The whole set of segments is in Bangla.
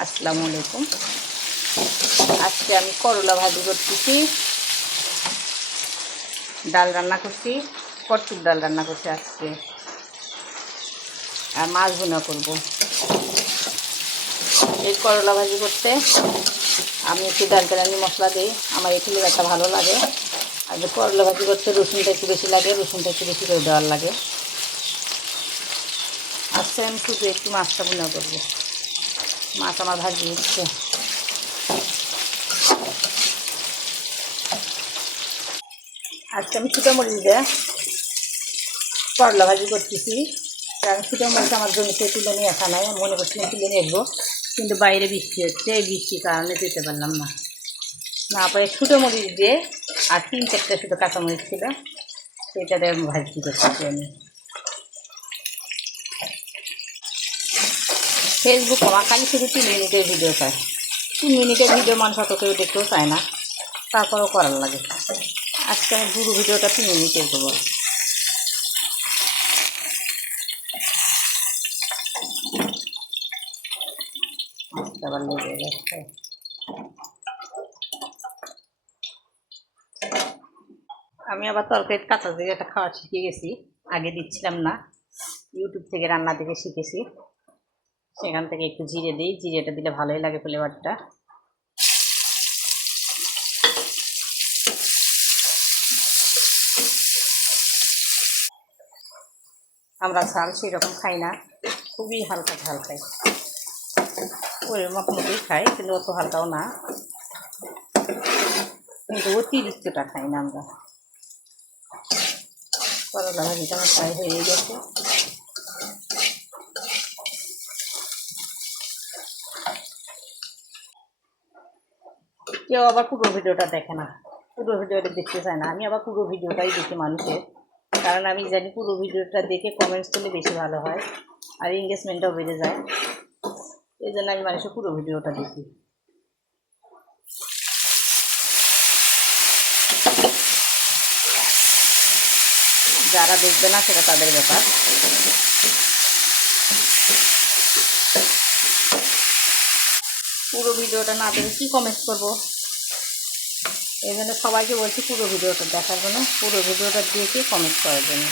আসসালামু আলাইকুম। আজকে আমি করলা ভাজি করতেছি। ডাল রান্না করছি কটুক ডাল রান্না করছি আজকে। আর মাছ ভুনা করব। এই করলা ভাজি করতে আমি একটু তেলানি মশলা দিই। আমার এই ফ্লেভারটা ভালো লাগে। আর করলা ভাজি করতে রসুনটা একটু বেশি লাগে, রসুনটা একটু বেশি করে দেওয়ার লাগে। আজকে আমি শুধু একটু মাছটা ভুনা করব। মাছ আমার ভাজি হচ্ছে। আজকে আমি ছোটো মরিচ দিয়ে করলা ভাজি করতেছি। কারণ ছোটো মরিচ আমার জমিতে তুলে নিয়ে আসা নাই মনে করছিলাম তুলে নিয়ে আসব। কিন্তু বাইরে বৃষ্টি হচ্ছে, এই বৃষ্টির কারণে যেতে পারলাম না। না পরে ছোটো মরিচ দিয়ে আর তিন চারটে শুধু কাঁচামরিচ ছিল, সেটা ভাজি করতেছি আমি। ফেসবুক আমার খালি শুধু তিন মিনিটের ভিডিও চায়। তিন মিনিটের ভিডিও মানুষ অত কেউ দেখতেও চায় না। তারপরেও করার লাগে। আজকে আমি পুরো ভিডিওটা তিন মিনিটের দেবো। আমি আবার তরকারির কাঁচা জায়গাটা খাওয়া শিখে গেছি। আগে দিচ্ছিলাম না। ইউটিউব থেকে রান্না থেকে শিখেছি। সেখান থেকে একটু জিরে দিই, জিরেটা দিলে ভালোই লাগে ফ্লেভারটা। আমরা ঝাল সেরকম খাই না, খুবই হালকা ঝাল খাই। ওই মোটামুটি খাই, কিন্তু অত হালকাও না। কিন্তু অতিরিক্তটা খাই না আমরা। করলা ভাজিটা আমার ফ্রাই হয়ে গেছে। কেউ আবার পুরো ভিডিওটা দেখে না। পুরো ভিডিওটা দেখতে চায় না। আমি আবার পুরো ভিডিওটাই দেখি মানুষের। কারণ আমি জানি পুরো ভিডিওটা দেখে কমেন্টস করলে বেশি ভালো হয় আর এঙ্গেজমেন্টটাও বেড়ে যায়। এই জন্য আমি মানুষের পুরো ভিডিওটা দেখি। যারা দেখবে না, সেটা তাদের ব্যাপার। পুরো ভিডিওটা না দেখে কী কমেন্টস করব? এই জন্য সবাইকে বলছি পুরো ভিডিওটা দেখার জন্য, পুরো ভিডিওটা দেখে কমেন্ট করার জন্য।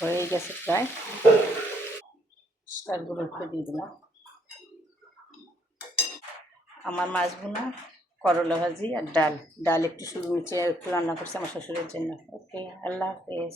হয়ে গেছে প্রায়। স্টারগুলো দিয়ে দিলাম। আমার মাছ ভুনা করলা ভাজি আর ডাল। ডাল একটু শুরু নিচে একটু রান্না করছি আমার শ্বশুরের জন্য। ওকে আল্লাহ হাফেজ।